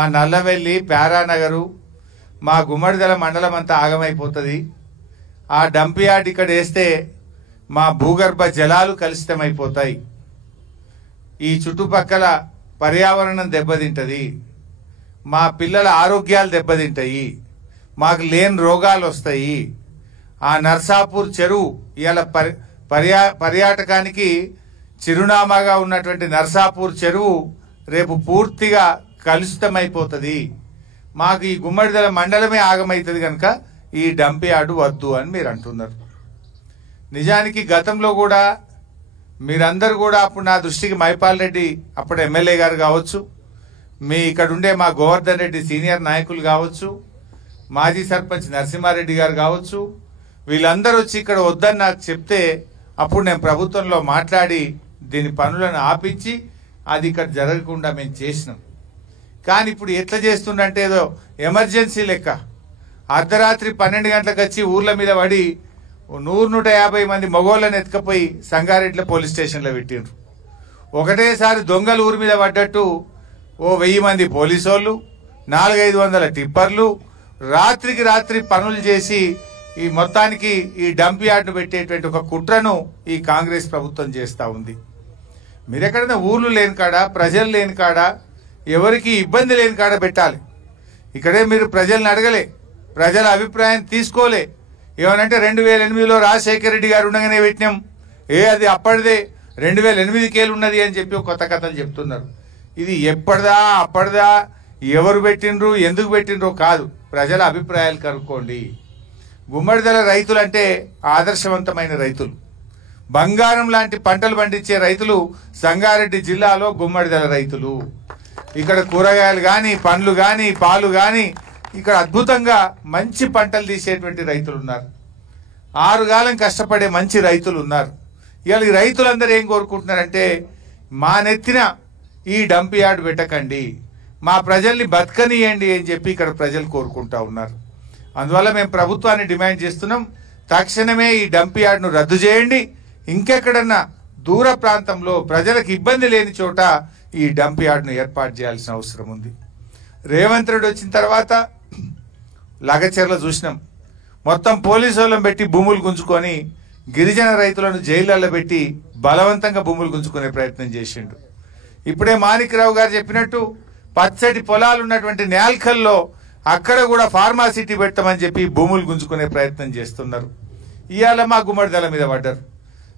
మా నల్లవెల్లి ప్యారానగరు మా గుమ్మడిదల మండలం అంతా ఆగమైపోతుంది. ఆ డంప్ యార్డ్ ఇక్కడ వేస్తే మా భూగర్భ జలాలు కలుషితమైపోతాయి. ఈ చుట్టుపక్కల పర్యావరణం దెబ్బతింటది. మా పిల్లల ఆరోగ్యాలు దెబ్బతింటాయి. మాకు లేని రోగాలు వస్తాయి. ఆ నర్సాపూర్ చెరువు ఇవాళ పర్యాటకానికి చిరునామాగా ఉన్నటువంటి నర్సాపూర్ చెరువు రేపు పూర్తిగా కలుషితమైపోతుంది. మాకు ఈ గుమ్మడిదల మండలమే ఆగమైతుంది కనుక ఈ డంప్ యార్డు వద్దు అని మీరు అంటున్నారు. నిజానికి గతంలో కూడా మీరందరూ కూడా అప్పుడు నా దృష్టికి మైపాల్ రెడ్డి అప్పుడు ఎమ్మెల్యే గారు కావచ్చు, మీ ఇక్కడ ఉండే మా గోవర్ధన్ రెడ్డి సీనియర్ నాయకులు కావచ్చు, మాజీ సర్పంచ్ నరసింహారెడ్డి గారు కావచ్చు, వీళ్ళందరూ వచ్చి ఇక్కడ వద్దని నాకు చెప్తే అప్పుడు నేను ప్రభుత్వంలో మాట్లాడి దీని పనులను ఆపించి అది ఇక్కడ జరగకుండా మేము చేసినాం. కానీ ఇప్పుడు ఎట్లా చేస్తుండంటే ఏదో ఎమర్జెన్సీ లెక్క అర్ధరాత్రి 12 గంటలకు వచ్చి ఊర్ల మీద పడి 100-150 మంది మగోళ్ళని ఎత్తుకపోయి సంగారెడ్డిలో పోలీస్ స్టేషన్లో పెట్టిండ్రు. ఒకటేసారి దొంగలు ఊరి మీద పడ్డట్టు 1000 మంది పోలీసు వాళ్ళు, 400-500 టిప్పర్లు రాత్రికి రాత్రి పనులు చేసి ఈ మొత్తానికి ఈ డంప్ యార్డ్ను పెట్టేటువంటి ఒక కుట్రను ఈ కాంగ్రెస్ ప్రభుత్వం చేస్తూ ఉంది. మీరెక్కడైనా ఊర్లు లేని కాడ, ప్రజలు లేని కాడ, ఎవరికి ఇబ్బంది లేని కాడ పెట్టాలి. ఇక్కడే మీరు ప్రజల్ని అడగలే, ప్రజల అభిప్రాయం తీసుకోలే. ఏమనంటే 2008లో రాజశేఖర రెడ్డి గారు ఉండగానే పెట్టినాం, అది అప్పటిదే 2008కేలు ఉన్నది అని చెప్పి కొత్త కథలు చెప్తున్నారు. ఇది ఎప్పటిదా అప్పటిదా, ఎవరు పెట్టిండ్రు ఎందుకు పెట్టిండ్రో కాదు, ప్రజల అభిప్రాయాలు కనుక్కోండి. గుమ్మడిదల రైతులు అంటే ఆదర్శవంతమైన రైతులు, బంగారం లాంటి పంటలు పండించే రైతులు సంగారెడ్డి జిల్లాలో గుమ్మడిదల రైతులు. ఇక్కడ కూరగాయలు కానీ, పండ్లు కానీ, పాలు కానీ ఇక్కడ అద్భుతంగా మంచి పంటలు తీసేటువంటి రైతులు ఉన్నారు. 6 కాలం కష్టపడే మంచి రైతులు ఉన్నారు. ఇవాళ ఈ రైతులందరూ ఏం కోరుకుంటున్నారంటే మా నెత్తిన ఈ డంప్ యార్డ్ పెట్టకండి, మా ప్రజల్ని బతకనియండి అని చెప్పి ఇక్కడ ప్రజలు కోరుకుంటా ఉన్నారు. అందువల్ల మేము ప్రభుత్వాన్ని డిమాండ్ చేస్తున్నాం, తక్షణమే ఈ డంప్ యార్డ్ను రద్దు చేయండి. ఇంకెక్కడన్నా దూర ప్రాంతంలో ప్రజలకు ఇబ్బంది లేని చోట ఈ డంప్ యార్డ్ను ఏర్పాటు చేయాల్సిన అవసరం ఉంది. రేవంత్ రెడ్డి వచ్చిన తర్వాత లగచెర్ల చూసినాం, మొత్తం పోలీసు వాళ్ళని పెట్టి భూములు గుంజుకొని గిరిజన రైతులను జైళ్లలో పెట్టి బలవంతంగా భూములు గుంజుకునే ప్రయత్నం చేసిండు. ఇప్పుడే మాణిక్రావు గారు చెప్పినట్టు పచ్చటి పొలాలు ఉన్నటువంటి నేల్కల్లో అక్కడ కూడా ఫార్మాసిటీ పెట్టమని చెప్పి భూములు గుంజుకునే ప్రయత్నం చేస్తున్నారు. ఇవాళ మా గుమ్మడిదల మీద పడ్డారు.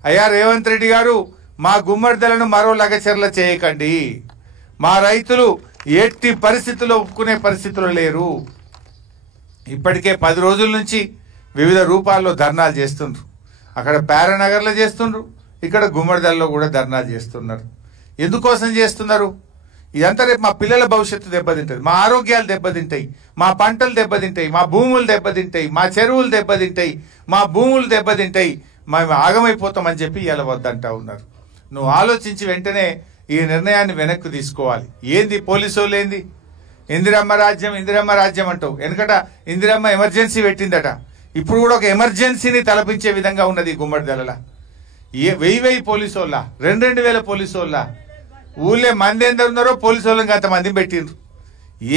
అయ్యా రేవంత్ రెడ్డి గారు, మా గుమ్మడిదలను మరో లగచెర్ల చేయకండి, మా రైతులు ఎట్టి పరిస్థితుల్లో ఒప్పుకునే పరిస్థితుల్లో లేరు. ఇప్పటికే 10 రోజుల నుంచి వివిధ రూపాల్లో ధర్నాలు చేస్తుండ్రు. అక్కడ ప్యారానగర్లో చేస్తుండ్రు, ఇక్కడ గుమ్మడిదలలో కూడా ధర్నాలు చేస్తున్నారు. ఎందుకోసం చేస్తున్నారు? ఇదంతా రేపు మా పిల్లల భవిష్యత్తు దెబ్బతింటుంది, మా ఆరోగ్యాలు దెబ్బతింటాయి, మా పంటలు దెబ్బతింటాయి, మా భూములు దెబ్బతింటాయి, మా చెరువులు దెబ్బతింటాయి, మా భూములు దెబ్బతింటాయి, మేము ఆగమైపోతామని చెప్పి ఇలా వద్దంటా ఉన్నారు. నువ్వు ఆలోచించి వెంటనే ఈ నిర్ణయాన్ని వెనక్కి తీసుకోవాలి. ఏంది పోలీసు వాళ్ళు ఏంది ఇందిరమ్మ రాజ్యం ఇందిరమ్మ రాజ్యం అంటావు. ఎందుకట ఇందిరమ్మ ఎమర్జెన్సీ పెట్టిందట, ఇప్పుడు కూడా ఒక ఎమర్జెన్సీని తలపించే విధంగా ఉన్నది గుమ్మడిదల. 1000 పోలీసు వాళ్ళ, 2,000 పోలీసు వాళ్ళ, ఊళ్ళే మంది ఎందరు ఉన్నారో పోలీసు వాళ్ళకి అంతమంది పెట్టిండ్రు.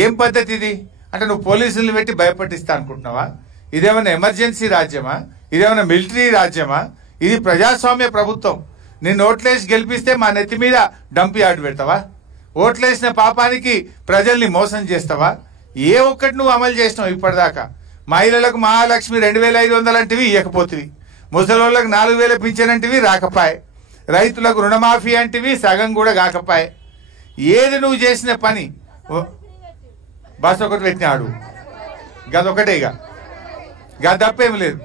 ఏం పద్ధతి ఇది? అంటే నువ్వు పోలీసులను పెట్టి భయపట్టిస్తా అనుకుంటున్నావా? ఇదేమన్నా ఎమర్జెన్సీ రాజ్యమా? ఇదేమన్నా మిలిటరీ రాజ్యమా? ఇది ప్రజాస్వామ్య ప్రభుత్వం. నిన్ను ఓట్లేసి గెలిపిస్తే మా నెత్తి మీద డంప్ యార్డ్ పెడతావా? ఓట్లేసిన పాపానికి ప్రజల్ని మోసం చేస్తావా? ఏ ఒక్కటి నువ్వు అమలు చేసినావు ఇప్పటిదాకా? మహిళలకు మహాలక్ష్మి 2,500 అంటివి ఇవ్వకపోతివి, ముసలోళ్ళకు 4,000 పింఛన్ అంటివి రాకపాయే, రైతులకు రుణమాఫీ అంటివి సగం కూడా కాకపాయే. ఏది నువ్వు చేసిన పని? బస్ ఒకటి పెట్టినాడు, గదొకటే, గద తప్పేమి లేదు.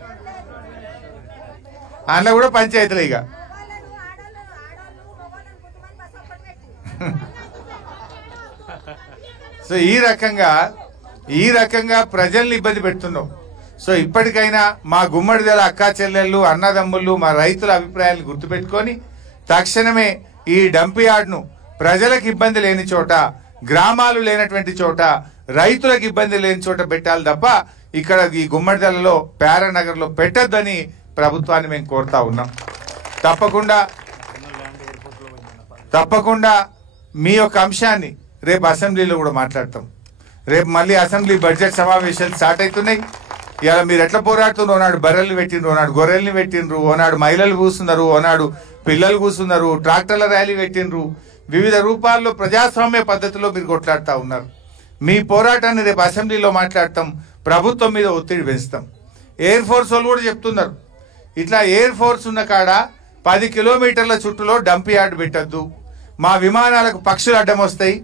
అందులో కూడా పంచాయతీలే. ఇక సో ఈ రకంగా ప్రజల్ని ఇబ్బంది పెడుతున్నావు. సో ఇప్పటికైనా మా గుమ్మడిదల అక్కా చెల్లెళ్ళు, అన్నదమ్ముళ్ళు, మా రైతుల అభిప్రాయాలను గుర్తుపెట్టుకొని తక్షణమే ఈ డంప్ యార్డ్ను ప్రజలకు ఇబ్బంది లేని చోట, గ్రామాలు లేనటువంటి చోట, రైతులకు ఇబ్బంది లేని చోట పెట్టాలి తప్ప ఇక్కడ ఈ గుమ్మడిదలలో ప్యారానగర్లో పెట్టద్దని ప్రభుత్వాన్ని మేము కోరుతా ఉన్నాం. తప్పకుండా మీ యొక్క అంశాన్ని రేపు అసెంబ్లీలో కూడా మాట్లాడతాం. రేపు మళ్ళీ అసెంబ్లీ బడ్జెట్ సమావేశాలు స్టార్ట్ అవుతున్నాయి. ఇలా మీరు ఎట్లా పోరాడుతున్నారు? ఓనాడు బర్రెలు పెట్టిండ్రు, ఓనాడు గొర్రెల్ని పెట్టిండ్రు, ఓనాడు మహిళలు కూస్తున్నారు, ఓనాడు పిల్లలు కూస్తున్నారు, ట్రాక్టర్ల ర్యాలీ పెట్టిండ్రు. వివిధ రూపాల్లో ప్రజాస్వామ్య పద్ధతిలో మీరు కొట్లాడుతూ ఉన్నారు. మీ పోరాటాన్ని రేపు అసెంబ్లీలో మాట్లాడతాం, ప్రభుత్వం మీద ఒత్తిడి పెంచుతాం. ఎయిర్ ఫోర్స్ వాళ్ళు కూడా చెప్తున్నారు, ఇట్లా ఎయిర్ ఫోర్స్ ఉన్న కాడ 10 కిలోమీటర్ల చుట్టూలో డంప్ యార్డ్ పెట్టద్దు, మా విమానాలకు పక్షులు అడ్డం వస్తాయి,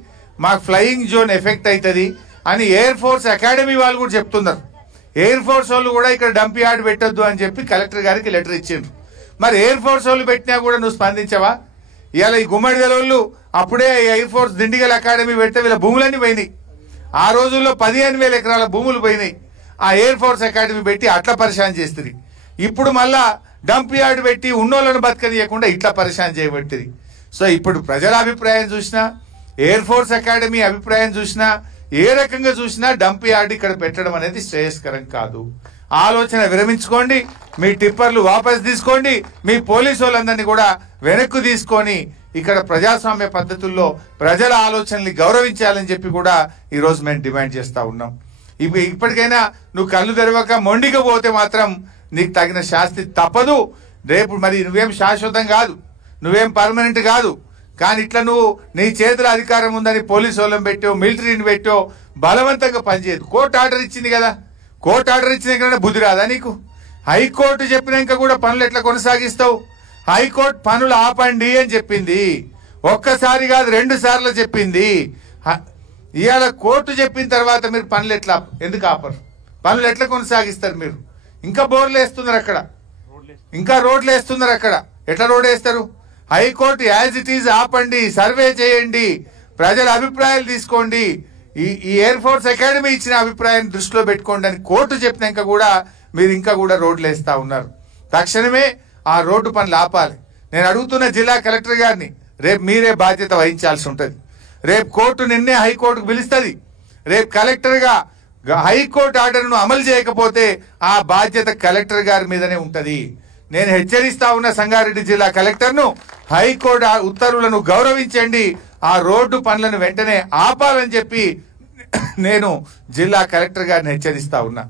మాకు ఫ్లయింగ్ జోన్ ఎఫెక్ట్ అవుతుంది అని ఎయిర్ ఫోర్స్ అకాడమీ వాళ్ళు కూడా చెప్తున్నారు. ఎయిర్ ఫోర్స్ వాళ్ళు కూడా ఇక్కడ డంప్ యార్డ్ పెట్టద్దు అని చెప్పి కలెక్టర్ గారికి లెటర్ ఇచ్చిండ్రు. మరి ఎయిర్ ఫోర్స్ వాళ్ళు పెట్టినా కూడా నువ్వు స్పందించవా? ఇవాళ ఈ గుమ్మడిదల వాళ్ళు అప్పుడే ఎయిర్ ఫోర్స్ దిండిగల్ అకాడమీ పెడితే వీళ్ళ భూములన్నీ పోయినాయి. ఆ రోజుల్లో 15,000 ఎకరాల భూములు పోయినాయి. ఆ ఎయిర్ ఫోర్స్ అకాడమీ పెట్టి అట్లా పరిశాన్ చేస్తుంది. ఇప్పుడు మళ్ళా డంప్ యార్డ్ పెట్టి ఉన్నోళ్ళను బతకనియకుండా ఇట్లా పరిశాన్ చేయబట్టింది. సో ఇప్పుడు ప్రజల అభిప్రాయం చూసినా, ఎయిర్ ఫోర్స్ అకాడమీ అభిప్రాయం చూసినా, ఏ రకంగా చూసినా డంప్ యార్డ్ ఇక్కడ పెట్టడం అనేది శ్రేయస్కరం కాదు. ఆలోచన విరమించుకోండి, మీ టిప్పర్లు వాపస్ తీసుకోండి, మీ పోలీసు వాళ్ళందరినీ కూడా వెనక్కు తీసుకొని ఇక్కడ ప్రజాస్వామ్య పద్ధతుల్లో ప్రజల ఆలోచనల్ని గౌరవించాలని చెప్పి కూడా ఈరోజు మేము డిమాండ్ చేస్తా ఉన్నాం. ఇప్పటికైనా నువ్వు కళ్ళు తెరవక మొండిగా పోతే మాత్రం నీకు తగిన శాస్తి తప్పదు. రేపు మరి నువ్వేం శాశ్వతం కాదు, నువ్వేం పర్మనెంట్ కాదు. కానీ ఇట్లా నువ్వు నీ చేతుల అధికారం ఉందని పోలీసు వాళ్ళని పెట్టో, మిలిటరీని పెట్టో బలవంతంగా పనిచేయదు. కోర్టు ఆర్డర్ ఇచ్చింది కదా, కోర్టు ఆర్డర్ ఇచ్చినాక బుద్ధి రాదా నీకు? హైకోర్టు చెప్పినాక కూడా పనులు ఎట్లా కొనసాగిస్తావు? హైకోర్టు పనులు ఆపండి అని చెప్పింది. ఒక్కసారి కాదు 2 సార్లు చెప్పింది. ఇవాళ కోర్టు చెప్పిన తర్వాత మీరు పనులు ఎట్లా ఎందుకు ఆపరు? పనులు ఎట్లా కొనసాగిస్తారు? మీరు ఇంకా బోర్లు వేస్తున్నారు అక్కడ, ఇంకా రోడ్లు వేస్తున్నారు అక్కడ. ఎట్లా రోడ్ వేస్తారు? హైకోర్టు యాజ్ ఇట్ ఈజ్ ఆపండి, సర్వే చేయండి, ప్రజల అభిప్రాయాలు తీసుకోండి, ఈ ఎయిర్ ఫోర్స్ అకాడమీ ఇచ్చిన అభిప్రాయాన్ని దృష్టిలో పెట్టుకోండి అని కోర్టు చెప్పినాక కూడా మీరు ఇంకా కూడా రోడ్లు వేస్తా ఉన్నారు. తక్షణమే ఆ రోడ్డు పనులు ఆపాలి. నేను అడుగుతున్న జిల్లా కలెక్టర్ గారిని, రేపు మీరే బాధ్యత వహించాల్సి ఉంటుంది. రేపు కోర్టు నిన్నే హైకోర్టుకు పిలుస్తుంది. రేపు కలెక్టర్గా హైకోర్టు ఆర్డర్ను అమలు చేయకపోతే ఆ బాధ్యత కలెక్టర్ గారి మీదనే ఉంటది. నేను హెచ్చరిస్తా ఉన్న సంగారెడ్డి జిల్లా కలెక్టర్ను, హైకోర్టు ఉత్తర్వులను గౌరవించండి, ఆ రోడ్డు పనులను వెంటనే ఆపాలని చెప్పి నేను జిల్లా కలెక్టర్ గారిని హెచ్చరిస్తా ఉన్నా.